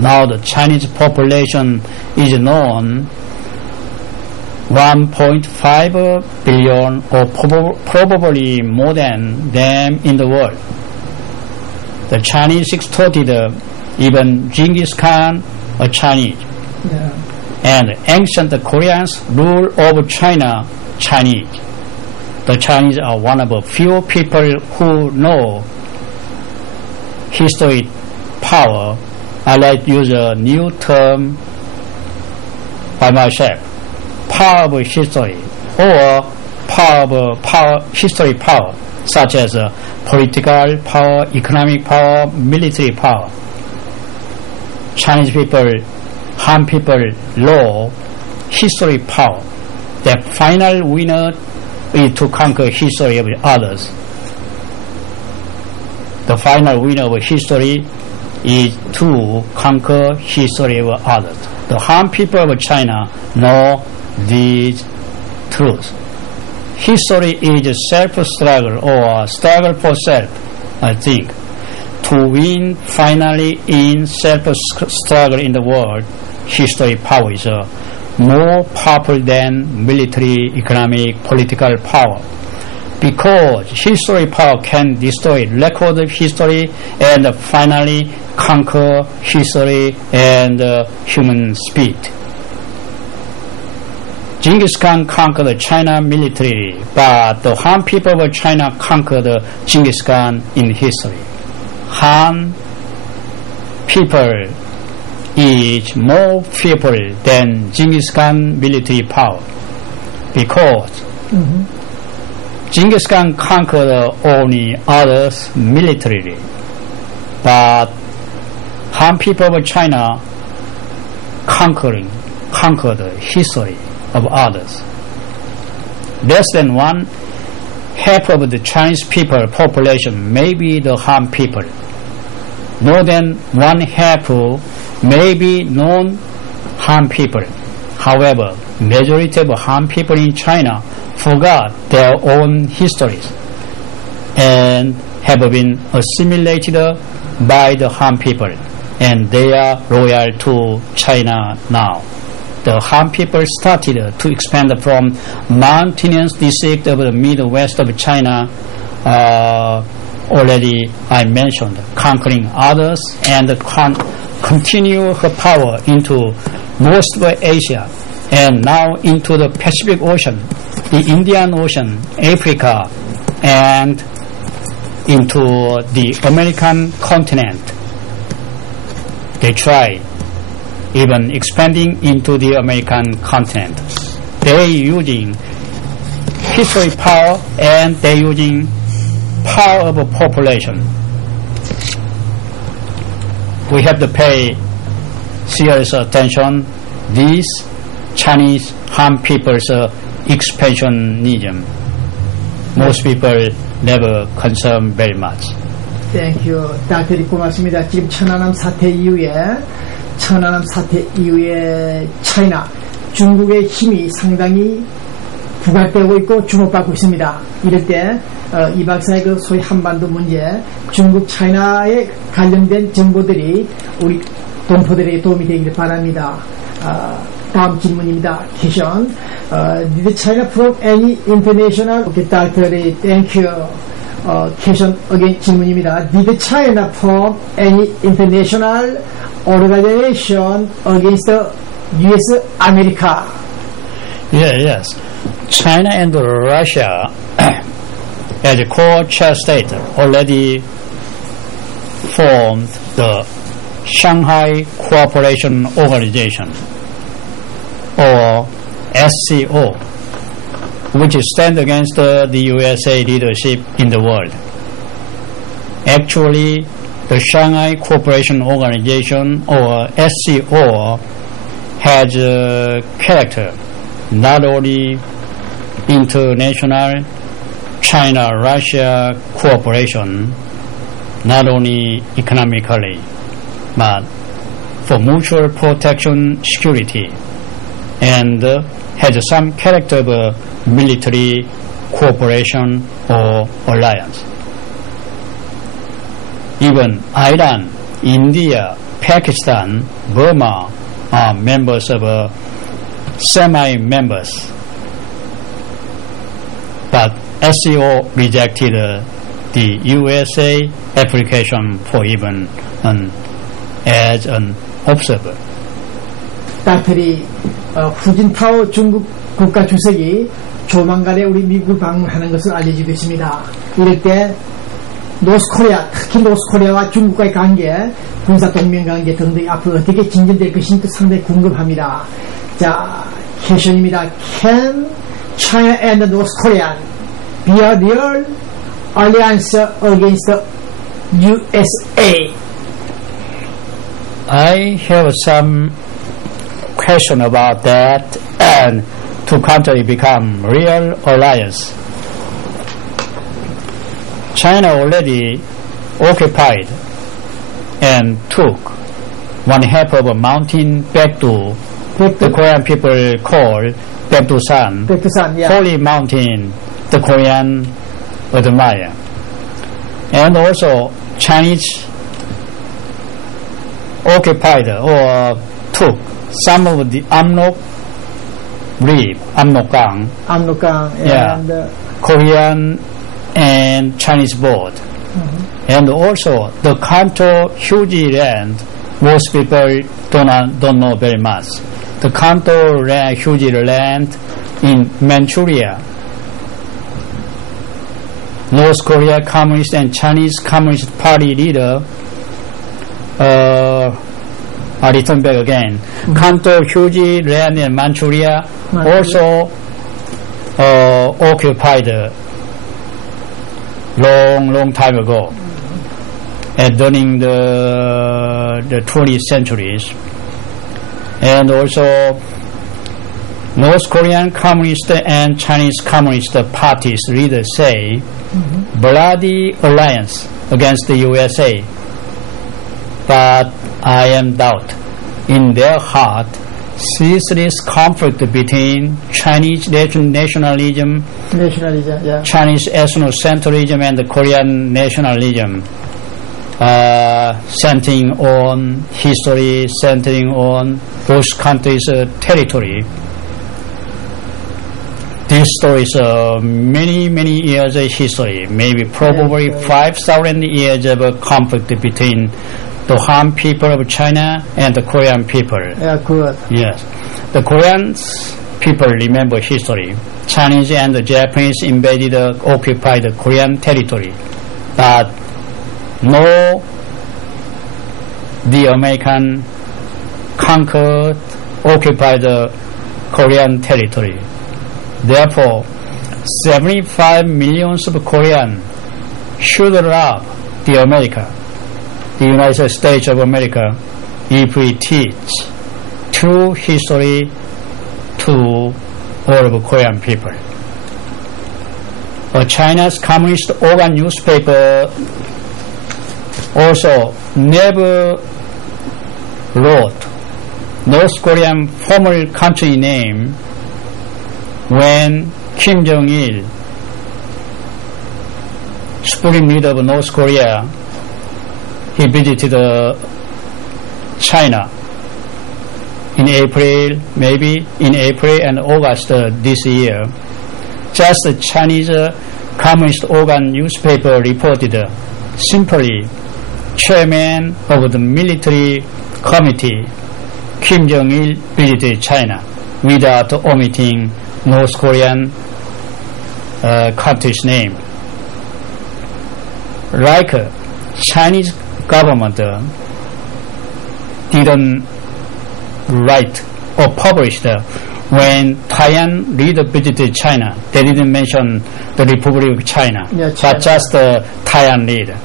Now the Chinese population is known 1.5 billion or probably more than them in the world. The Chinese extorted even Genghis Khan, a Chinese. Yeah. And ancient Koreans rule over China, Chinese. The Chinese are one of a few people who know history power. I like to use a new term by myself, power of history, or history power, such as political power, economic power, military power. Chinese people, Han people know history power. The final winner is to conquer history of others. The final winner of history is to conquer history of others. The Han people of China know these truths. History is a self-struggle or struggle for self, I think. To win finally in self-struggle in the world, history power is more powerful than military, economic, political power. Because history power can destroy record of history and finally conquer history and human spirit. Genghis Khan conquered China militarily, but the Han people of China conquered Genghis Khan in history. Han people is more fearful than Genghis Khan military power because Genghis Khan conquered only others militarily, but Han people of China conquered history of others. Less than one half of the Chinese people population may be the Han people. More than one half may be non-Han people. However, majority of Han people in China forgot their own histories and have been assimilated by the Han people, and they are loyal to China now. The Han people started to expand from mountainous district of the Midwest of China. Already I mentioned, conquering others and continue her power into most of Asia and now into the Pacific Ocean, the Indian Ocean, Africa, and into the American continent. They try even expanding into the American continent. They're using history power and they're using power of a population. We have to pay serious attention this Chinese Han people's expansionism. Most people never concern very much. Thank you. 닥터리 고맙습니다. 지금 천안함 사태 이후에 차이나 중국의 힘이 상당히 부각되고 있고 주목받고 있습니다. 이럴 때 이 박사의 그 소위 한반도 문제, 중국 차이나에 관련된 정보들이 우리 동포들에게 도움이 되기를 바랍니다. 다음 질문입니다. Question. Did China probe any international? Okay, Dr. Thank you. Question again 질문입니다. Did China probe any international organization against the U.S. America? Yes. China and Russia, as a core chair state, already formed the Shanghai Cooperation Organization, or SCO, which stands against the USA leadership in the world. Actually, the Shanghai Cooperation Organization, or SCO, has a character not only international China-Russia cooperation, not only economically, but for mutual protection security, and has some character of military cooperation or alliance. Even Iran, India, Pakistan, Burma are members of semi-members. But SCO rejected the USA application for even as an observer. 따트리 후진타오 중국 국가주석이 조만간에 우리 미국을 방문하는 것을 알려지고 있습니다. 이럴 때 노스코리아, 특히 노스코리아와 중국과의 관계, 군사동맹관계 등등 앞으로 어떻게 진전될 것인지 상당히 궁금합니다. 자, 퀘션입니다. Can China and North Korea be a real alliance against the USA? I have some question about that, and two countries become real alliance. China already occupied and took one half of a mountain back to the Korean people call Baekdusan, yeah. holy mountain the Korean admire. And also Chinese occupied or took some of the Amnok reef, Amnokgang, and Korean and Chinese board. And also the Kanto huge land, most people don't know very much. The Kanto huge land in Manchuria. North Korea Communist and Chinese Communist Party leader I return back again. Kanto huge land in Manchuria also occupied long time ago, during the 20th centuries. And also North Korean Communist and Chinese Communist parties leaders say bloody alliance against the USA. But I am doubt in their heart ceaseless conflict between Chinese nationalism, Chinese ethnocentrism, and the Korean nationalism, centering on history, centering on those countries' territory. This story is many years of history, maybe probably 5,000 years of conflict between the Han people of China and the Korean people. Yeah, good. Yes. The Korean people remember history. Chinese and the Japanese invaded occupied the Korean territory. But no, the American conquered, occupied the Korean territory. Therefore, 75 million of Koreans should love the America, the United States of America, if we teach true history to all of Korean people. China's Communist organ newspaper also never wrote North Korean formal country name when Kim Jong-il, supreme leader of North Korea, he visited China in April, maybe in April and August this year. Just the Chinese Communist organ newspaper reported simply chairman of the military committee, Kim Jong-il, visited China without omitting North Korean country's name. Like Chinese government didn't write or publish when Taiwan leader visited China. They didn't mention the Republic of China, but just the Taiwan leader.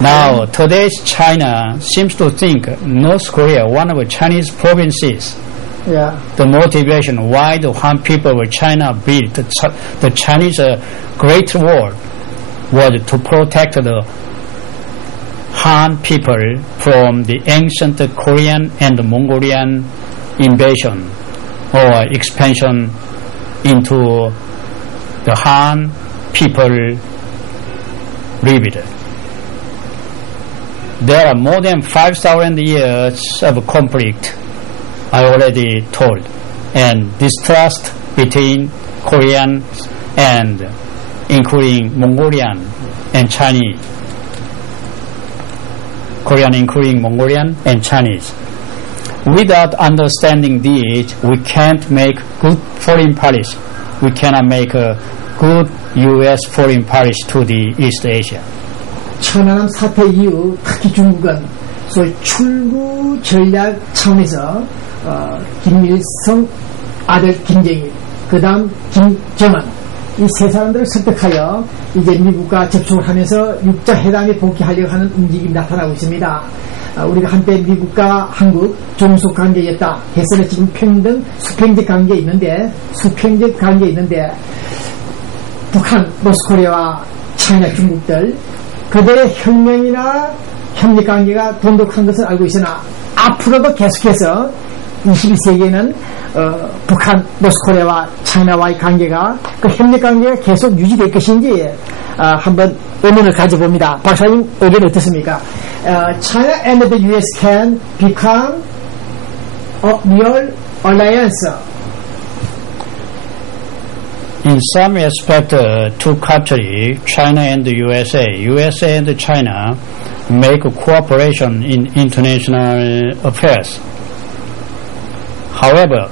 Now, today's China seems to think North Korea, one of the Chinese provinces, the motivation why the Han people of China built the Chinese Great Wall was to protect the Han people from the ancient Korean and Mongolian invasion or expansion into the Han people lived. there are more than 5,000 years of conflict, I already told, and distrust between Koreans and including Mongolian and Chinese. Korean including Mongolian and Chinese. Without understanding this, we can't make good foreign policy. We cannot make a good U.S. foreign policy to the East Asia. 천안함 사태 이후 특히 중국은 소위 출구 전략 차원에서 김일성 아들 김정일, 그 다음 김정은 이 세 사람들을 설득하여 이제 미국과 접촉을 하면서 육자회담에 복귀하려고 하는 움직임이 나타나고 있습니다. 우리가 한때 미국과 한국 종속 관계였다 해서는 지금 평등 수평적 관계에 있는데 북한, 노스코리아와 차이나 중국들 그들의 혁명이나 협력 관계가 돈독한 것을 알고 있으나 앞으로도 계속해서 21세기에는 북한, 노스코리아와 차이나와의 관계가 그 협력 관계가 계속 유지될 것인지 한번 의문을 가져봅니다. 박사님 의견 어떻습니까? China and the US can become a real alliance. In some respect, two countries, China and the USA and China, make cooperation in international affairs. However,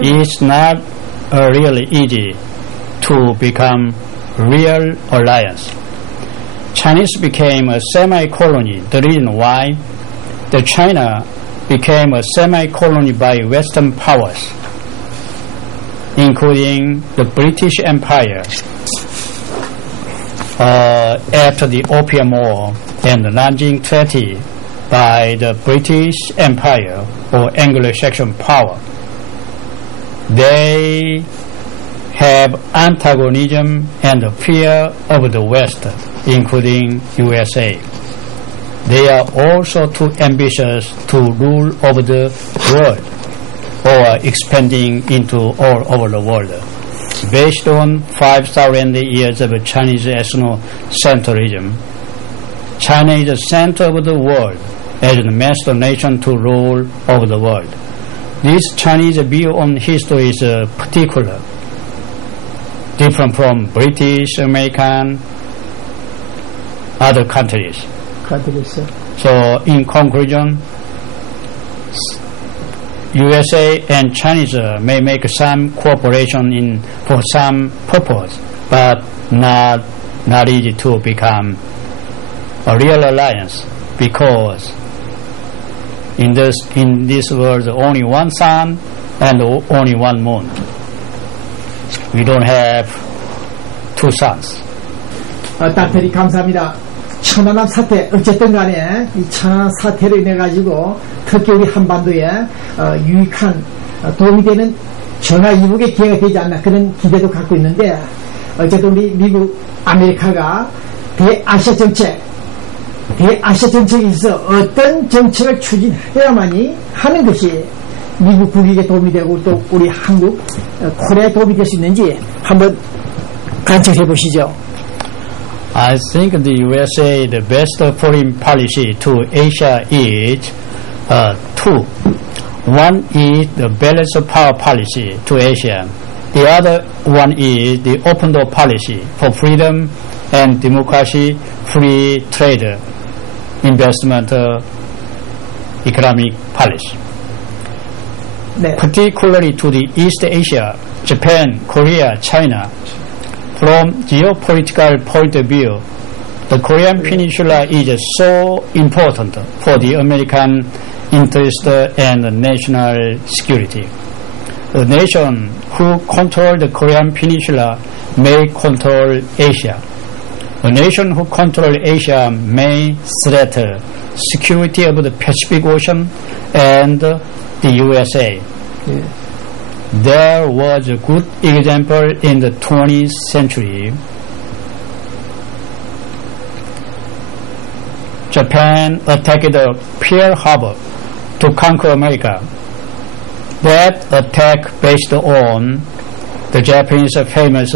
it's not really easy to become real alliance. Chinese became a semi-colony. The reason why the China became a semi-colony by Western powers, including the British Empire after the Opium War and the Nanjing Treaty by the British Empire or Anglo-Saxon power. They have antagonism and fear of the West, including USA. They are also too ambitious to rule over the world or expanding into all over the world. Based on 5,000 years of Chinese ethnocentrism, China is the center of the world as the master nation to rule over the world. This Chinese view on history is particular, different from British, American, other countries. So in conclusion, USA and Chinese may make some cooperation for some purpose, but not easy to become a real alliance, because in this world only one sun and only one moon. We don't have two suns. 답변이 감사합니다. 천안함 사태 어쨌든 간에 이 천안함 사태로 인해 가지고 특히 우리 한반도에 유익한 도움이 되는 전화 이북의 기회가 되지 않나 그런 기대도 갖고 있는데 어쨌든 우리 미국 아메리카가 대아시아 정책에 있어서 어떤 정책을 추진해야만이 하는 것이 미국 국익에 도움이 되고 또 우리 한국 코리아에 도움이 될 수 있는지 한번 관측해 보시죠. I think the USA, the best foreign policy to Asia is two. One is the balance of power policy to Asia. The other one is the open door policy for freedom and democracy, free trade, investment, economic policy. 네. Particularly to the East Asia, Japan, Korea, China. From geopolitical point of view, the Korean Peninsula is so important for the American interest and national security. The nation who control the Korean Peninsula may control Asia. The nation who control Asia may threaten security of the Pacific Ocean and the USA. 예. There was a good example in the 20th century. Japan attacked Pearl Harbor to conquer America. That attack based on the Japanese famous